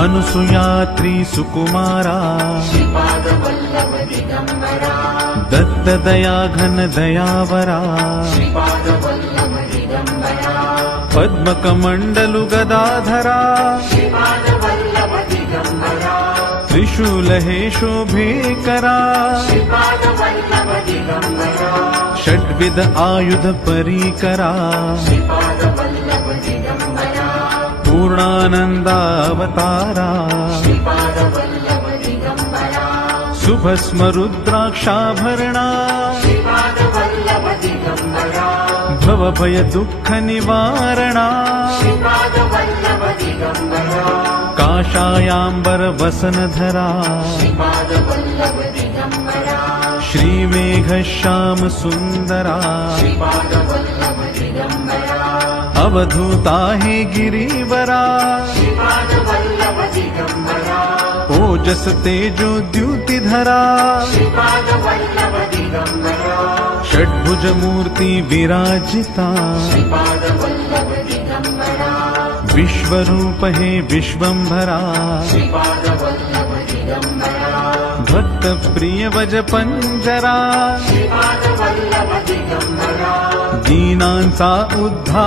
अनुसुयात्री सुकुमारा दत्तदया घन दयावरा पद्मकमण्डलु गदाधरा त्रिशूलहे शोभेकरा षड्विध आयुध परीकरा पूर्णानन्दावतारा शुभस्म रुद्राक्षाभरणा भवभय दुःख निवारणा काषायाम्बर वसनधरा श्रीमेघश्याम सुन्दरा अवधूता हे गिरिवरा ओजस तेजो द्युतिधरा षड्भुज मूर्ति विराजिता विश्वरूप हे विश्वंभरा भक्त प्रिय वज पंजरा दीनांचा उद्धार